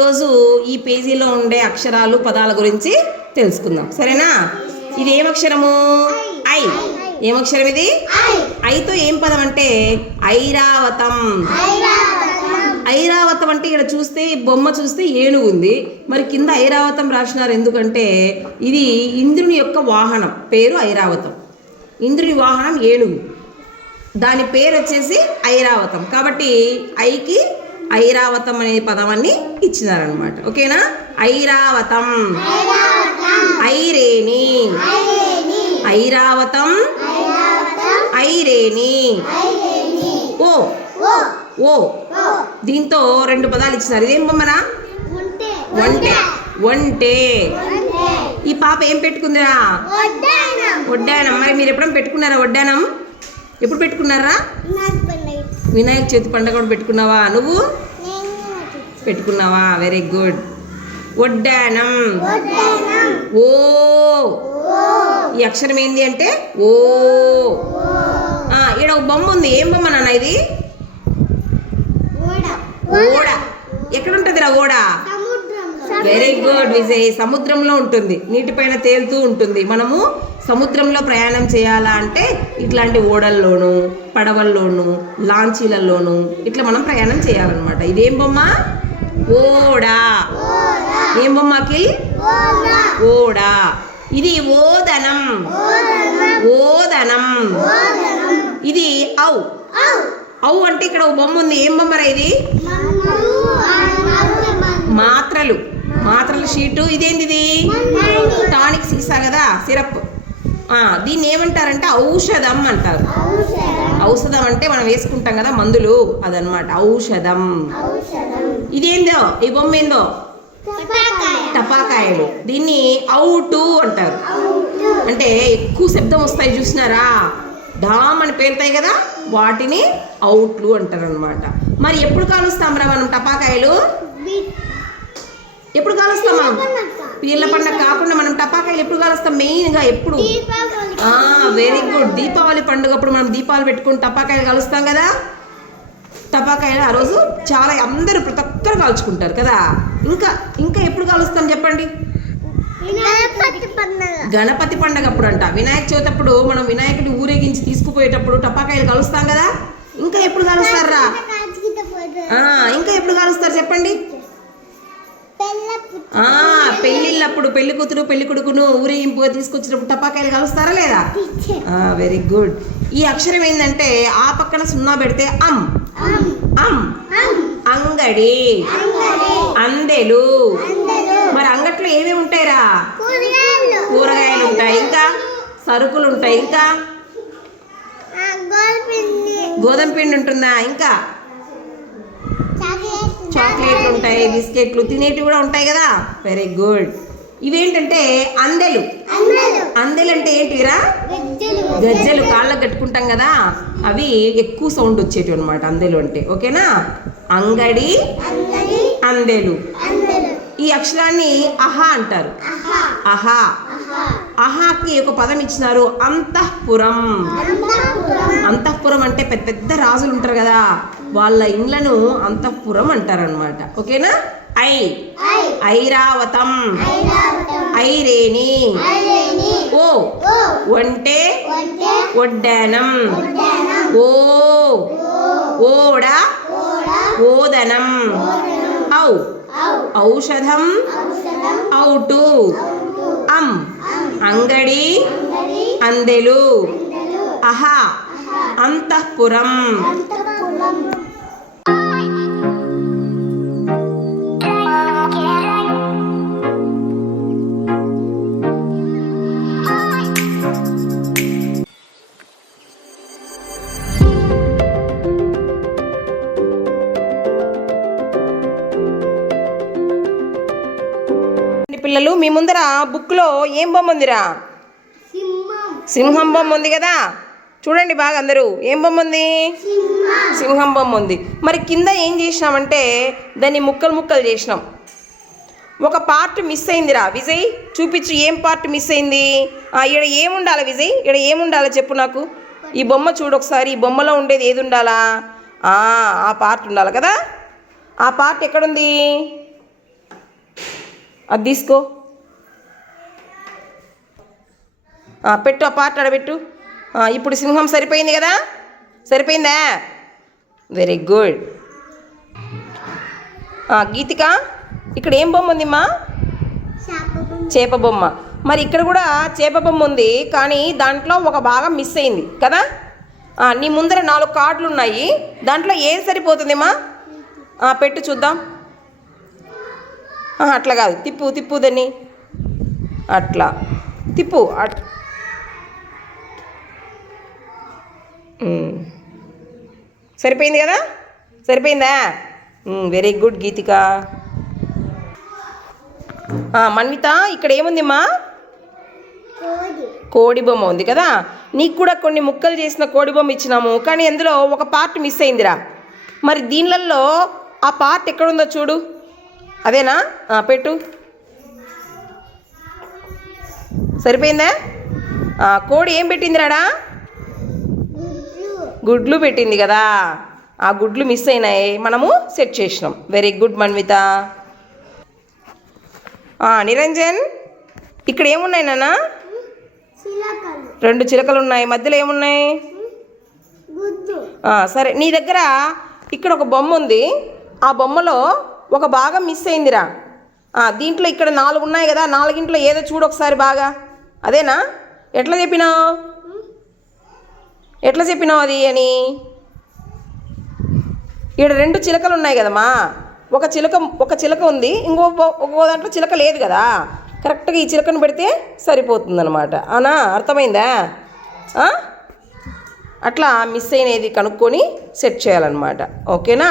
ఈరోజు ఈ పేజీలో ఉండే అక్షరాలు పదాల గురించి తెలుసుకుందాం, సరేనా? ఇది ఏమక్షరము? ఐ. ఏమక్షరం ఇది? ఐతో ఏం పదం అంటే ఐరావతం. ఐరావతం అంటే ఇక్కడ చూస్తే బొమ్మ చూస్తే ఏనుగు ఉంది, మరి కింద ఐరావతం రాసినారు ఎందుకంటే ఇది ఇంద్రుని యొక్క వాహనం, పేరు ఐరావతం. ఇంద్రుని వాహనం ఏనుగు, దాని పేరు వచ్చేసి ఐరావతం. కాబట్టి ఐకి ఐరావతం అనే పదవాన్ని ఇచ్చినారనమాట, ఓకేనా? ఐరావతం, ఐరేణి, ఐరావతం, ఐరేణి. ఓ ఓ దీంతో రెండు పదాలు ఇచ్చినారు. ఇదేం బొమ్మరా? ఒంటె. ఒంటె. ఈ పాప ఏం పెట్టుకుందిరా? వడ్డానం. మరి మీరు ఎప్పుడైనా పెట్టుకున్నారా వడ్డానం? ఎప్పుడు పెట్టుకున్నారా? వినాయక చవితి పండుగ కూడా పెట్టుకున్నావా? నువ్వు పెట్టుకున్నావా? Very good. వడ్డానం. ఓ. ఈ అక్షరం ఏంది అంటే ఓ. ఈడ ఒక బొమ్మ ఉంది, ఏం బొమ్మ నాన్న ఇది? ఓడ. ఎక్కడ ఉంటుందిరా ఓడ? Very good Vijay. సముద్రంలో ఉంటుంది, నీటిపైన తేలుతూ ఉంటుంది. మనము సముద్రంలో ప్రయాణం చేయాలా అంటే ఇట్లాంటి ఓడల్లోనూ, పడవల్లోనూ, లాంచీలలోనూ ఇట్లా మనం ప్రయాణం చేయాలన్నమాట. ఇదేం బొమ్మ? ఓడ. ఏం బొమ్మకి? ఓడ. ఇది ఓదనం. ఓదనం. ఇది ఔ. ఔ అంటే ఇక్కడ ఒక బొమ్మ ఉంది, ఏం బొమ్మరా ఇది? మాత్రలు. మాత్రల షీటు. ఇదేంది? ఇది టానిక్ సీసా కదా, సిరప్. దీన్ని ఏమంటారంటే ఔషధం అంటారు. ఔషధం అంటే మనం వేసుకుంటాం కదా మందులు, అదనమాట ఔషధం. ఇదేందో ఈ బొమ్మ ఏందో? టపాకాయలు. దీన్ని ఔటు అంటారు. అంటే ఎక్కువ శబ్దం వస్తాయి చూసినారా, డామ్ అని పేలుతాయి కదా, వాటిని అవుట్లు అంటారు అనమాట. మరి ఎప్పుడు కాలుస్తాం రా మనం టపాకాయలు? ఎప్పుడు కాలుస్తాం మనం? పీర్ల పండుగ కాకుండా మనం టపాకాయలు ఎప్పుడు కాలుస్తాం? మెయిన్గా ఎప్పుడు? Very good. దీపావళి పండుగ అప్పుడు మనం దీపాలు పెట్టుకుని టపాకాయలు కాలుస్తాం కదా. టపాకాయలు ఆ రోజు చాలా అందరూ ప్రతి ఒక్కరు కాల్చుకుంటారు కదా. ఇంకా ఇంకా ఎప్పుడు కాలుస్తాం చెప్పండి? గణపతి పండుగ అప్పుడు అంట. వినాయక చవితి అప్పుడు మనం వినాయకుడి ఊరేగించి తీసుకుపోయేటప్పుడు టపాకాయలు కాలుస్తాం కదా. ఇంకా ఎప్పుడు కాలుస్తారా? ఇంకా ఎప్పుడు కాలుస్తారు చెప్పండి? పెళ్ళిళ్ళప్పుడు పెళ్లి కూతురు పెళ్లి కొడుకును ఊరేగింపుగా తీసుకొచ్చినప్పుడు టపాకాయలు కాలుస్తారా లేదా? Very good. ఈ అక్షరం ఏంటంటే ఆ పక్కన సున్నా పెడితే అమ్. అమ్. అంగడి. అందెలు. మరి అంగట్లో ఏమేమి ఉంటాయిరా? కూరగాయలు ఉంటాయి, ఇంకా సరుకులు ఉంటాయి, ఇంకా గోధుమ పిండి ఉంటుందా, ఇంకా చాక్లెట్లు ఉంటాయి, బిస్కెట్లు, తినేటివి కూడా ఉంటాయి కదా. Very good. ఇవేంటంటే అందెలు. అందెలు అంటే ఏంటిరా? గజ్జలు. కాళ్ళకు కట్టుకుంటాం కదా, అవి ఎక్కువ సౌండ్ వచ్చేటివి అనమాట అందెలు అంటే, ఓకేనా? అంగడి, అందెలు. ఈ అక్షరాన్ని అహా అంటారు. అహా. అహాకి ఒక పదం ఇచ్చినారు, అంతఃపురం. అంతఃపురం అంటే పెద్ద పెద్ద రాజులు ఉంటారు కదా, వాళ్ళ ఇండ్లను అంతఃపురం అంటారనమాట, ఓకేనా? ఐ. ఐరావతం, ఐరేణి. ఓ. ఒంటె, వడ్డానం. ఓ. ఓడ, ఓదనం. ఔ. ఔషధం, ఔటు. అమ్. అంగడి, అందెలు. అహా. అంతఃపురం. పిల్లలు, మీ ముందర బుక్లో ఏం బొమ్మ ఉందిరా? సింహం బొమ్మ ఉంది కదా. చూడండి బాగా అందరూ, ఏం బొమ్మ ఉంది? సింహం బొమ్మ ఉంది. మరి కింద ఏం చేసినామంటే దాన్ని ముక్కలు ముక్కలు చేసినాం. ఒక పార్ట్ మిస్ అయిందిరా విజయ్, చూపించు ఏం పార్ట్ మిస్ అయింది? ఇక్కడ ఏముండాలి విజయ్? ఇక్కడ ఏముండాలో చెప్పు నాకు. ఈ బొమ్మ చూడు ఒకసారి, ఈ బొమ్మలో ఉండేది ఏది ఉండాలా? ఆ పార్ట్ ఉండాలి కదా. ఆ పార్ట్ ఎక్కడుంది? అది తీసుకో. పెట్టు, ఆ పార్ట్ ఆడబెట్టు. ఇప్పుడు సింహం సరిపోయింది కదా, సరిపోయిందా? Very good. గీతిక, ఇక్కడ ఏం బొమ్మ ఉందిమ్మా? చేప బొమ్మ. మరి ఇక్కడ కూడా చేప బొమ్మ ఉంది, కానీ దాంట్లో ఒక భాగం మిస్ అయింది కదా. నీ ముందర 4 కార్డులు ఉన్నాయి, దాంట్లో ఏది సరిపోతుందిమ్మా? పెట్టు చూద్దాం. అట్లా కాదు, తిప్పు దాన్ని, అట్లా తిప్పు. సరిపోయింది కదా, సరిపోయిందా? వెరీ గుడ్ గీతిక. మన్విత, ఇక్కడ ఏముందిమ్మా? కోడి బొమ్మ ఉంది కదా. నీకు కూడా కొన్ని ముక్కలు చేసిన కోడి బొమ్మ ఇచ్చినాము, కానీ అందులో ఒక పార్ట్ మిస్ అయిందిరా. మరి దీనిలలో ఆ పార్ట్ ఎక్కడుందో చూడు, అదేనా? పెట్టు. సరిపోయిందా? కోడి ఏం పెట్టిందిరాడా? గుడ్లు పెట్టింది కదా. ఆ గుడ్లు మిస్ అయినాయి, మనము సెట్ చేసినాం. Very good Manvitha. నిరంజన్, ఇక్కడ ఏమున్నాయి నాన్న? 2 చిలకలు ఉన్నాయి, మధ్యలో ఏమున్నాయి? సరే, నీ దగ్గర ఇక్కడ ఒక బొమ్మ ఉంది, ఆ బొమ్మలో ఒక భాగం మిస్ అయిందిరా. దీంట్లో ఇక్కడ 4 ఉన్నాయి కదా, 4గింట్లో ఏదో చూడు ఒకసారి బాగా. అదేనా? ఎట్లా చెప్పినావు అది అని? ఇక్కడ 2 చిలకలు ఉన్నాయి కదమ్మా, ఒక చిలక ఉంది, ఇంకో దాంట్లో చిలక లేదు కదా. కరెక్ట్గా ఈ చిలకను పెడితే సరిపోతుందన్నమాట. అవునా? అర్థమైందా? అట్లా మిస్ అయినది కనుక్కొని సెట్ చేయాలన్నమాట. ఓకేనా?